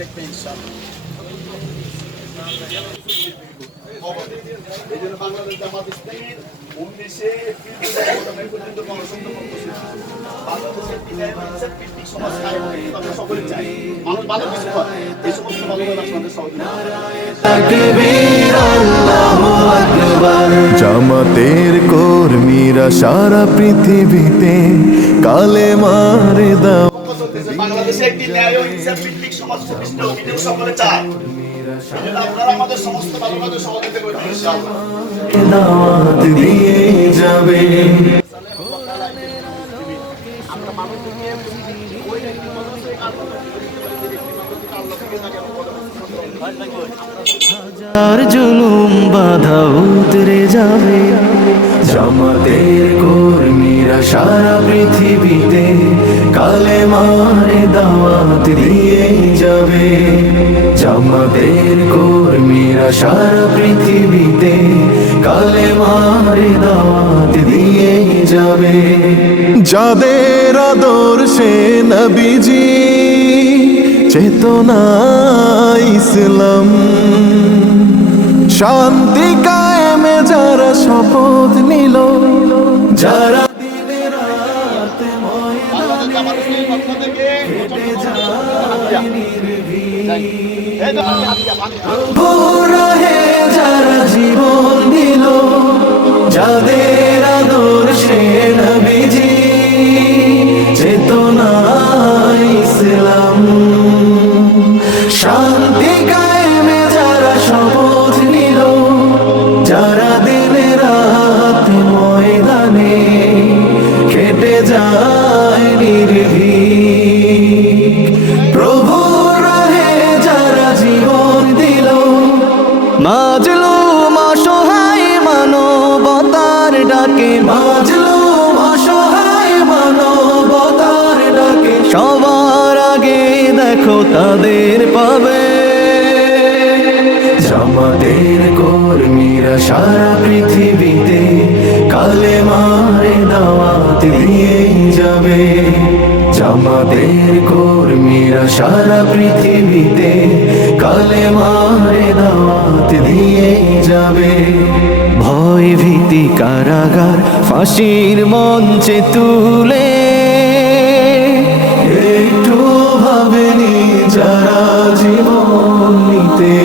দেখবে ইনশাআল্লাহ। এই জন্য বাংলাদেশ জামাত ইসলামীর 19 এপ্রিল পর্যন্ত গণসংযোগ করতেছে। বাংলাদেশের ভিত্তিক সমাজ কায়েম করতে আমরা সকলে চাই। মানুষ ভালো কিছু হয়, এই সমস্ত ভালো আপনাদের সহযোগিতা। জামাতের কর্মীরা সারা পৃথিবীতে কালেমার দাও। বাংলাদেশে একটি ন্যায় ও ইনসাফ ভিত্তিক সমাজ প্রতিষ্ঠা অভিযান সকলে চায়। এজন্য আপনারা আমাদের সমস্ত ভালো কাজে সহযোগিতা করবেন ইনশাআল্লাহ। দাওয়াত দিয়ে যাবে আমরা মানুষকে ওই ব্যক্তি মানুষের হাজার জুলুম বাধা উতরে যাবে। জামাতের কর্মীরা সারা পৃথিবীতে কালেমার দাওয়াত দিয়ে যাবে। জামাতের কর্মীরা সারা পৃথিবীতে কালেমার দাওয়াত দিয়ে যাবে। যাদের আদর্শে নবীজি চেতনা ইসলাম, শান্তি কায়েমে যারা শপথ নিল, যারা দিনে রাতে ময়দানে হেঁটে যায় নির্ভীক, ভোরে যারা জীবন দিল, যাদের আদর্শে নবীজি চেতনা ইসলাম, শান্তি কায়েমে যারা শপথ নিল, যারা দিনে রাত ময়দানে খেটে যায় নির্ভীক, প্রভুর রাহে যারা জীবন দিল, মাজলুম অসহায় মানবতার ডাকে, মাজলুম অসহায় মানবতার ডাকে, সবার আগে দেখো তাদের পাবে। জামাতের কর্মীরা সারা পৃথিবীতে কালেমার দাওয়াত দিয়ে যাবে। জামাতের কর্মীরা সারা পৃথিবীতে কালেমার দাওয়াত দিয়ে যাবে। ভয় ভীতি কারাগার ফাঁসির মঞ্চে তুলে একটু ভাবেনি যারা জীবন নিতে।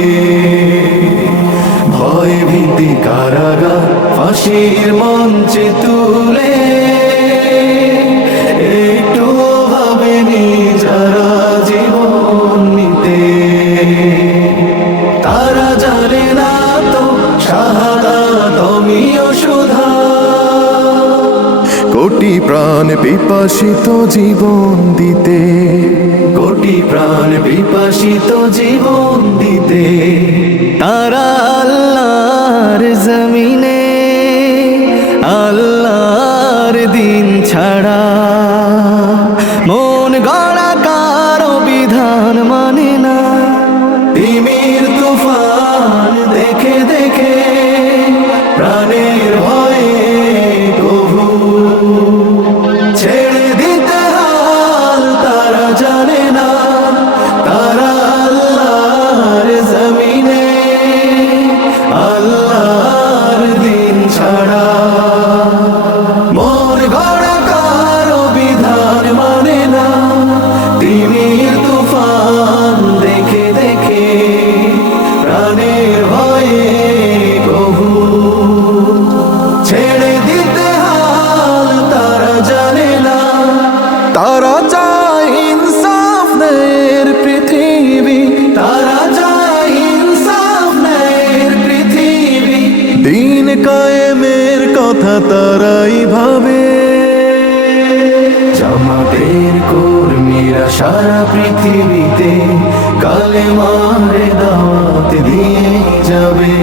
ভয় ভীতি কারাগার ফাঁসির মঞ্চে তুলে একটু ভাবেনি যারা জীবন নিতে। তারা জানে না তো শাহাদাত অমিয় সুধা, কোটি প্রাণ বিপাসিত জীবন দিতে, কোটি প্রাণ বিপাসিত জীবন দিতে। তারা আল্লাহর জমিনে আল্লাহর দিন ছাড়া মন গড়া কারো বিধান মানে না। তিমির তুফান দেখে দেখে প্রাণের ভয়ে কভু ছেড়ে দিতে হাল তারা জানে না। তারা আল্লাহর জমিনে আল্লাহর দিন ছাড়া মন গড়া কারো বিধান মানে না। তিমির তুফান দেখে দেখে প্রাণের ভয়ে কভু ছেড়ে দিতে হাল তারা জানে না। তারা চায় ইনসাফ ন্যায়ের পৃথিবী, তারা চায় ইনসাফ ন্যায়ের পৃথিবী। দিন কায়েমের কথা তারাই ভাবে। জামাতের কর্মীরা সারা পৃথিবীতে কালেমার দাওয়াত দিয়ে যাবে।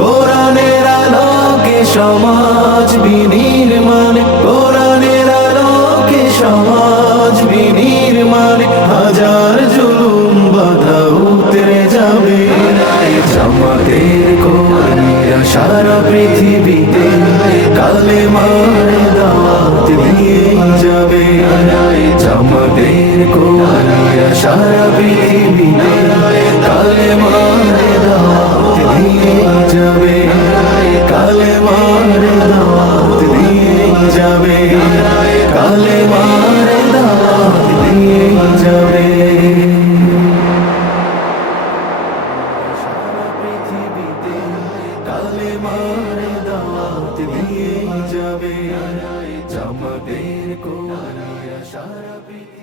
কোরআনের আলোকে সমাজ বিনির্মাণ, কোরআনের আলোকে সমাজ বিনির্মাণ, হাজার জুলুম বাধা উতরে যাবে। জামাতের কর্মীরা সারা পৃথিবীতে কালেমার দাওয়াত দিয়ে যাবে। জামাতের কর্মীরা সারা পৃথিবীতে কালেমার দাওয়াত দিয়ে যাবে, কালেমার দাওয়াত দিয়ে যাবে, কালেমার দাওয়াত দিয়ে যাবে। সারা পৃথিবীতে কালেমার দাওয়াত দিয়ে যাবে, জামাতের কর্মীরা সারা পৃথিবী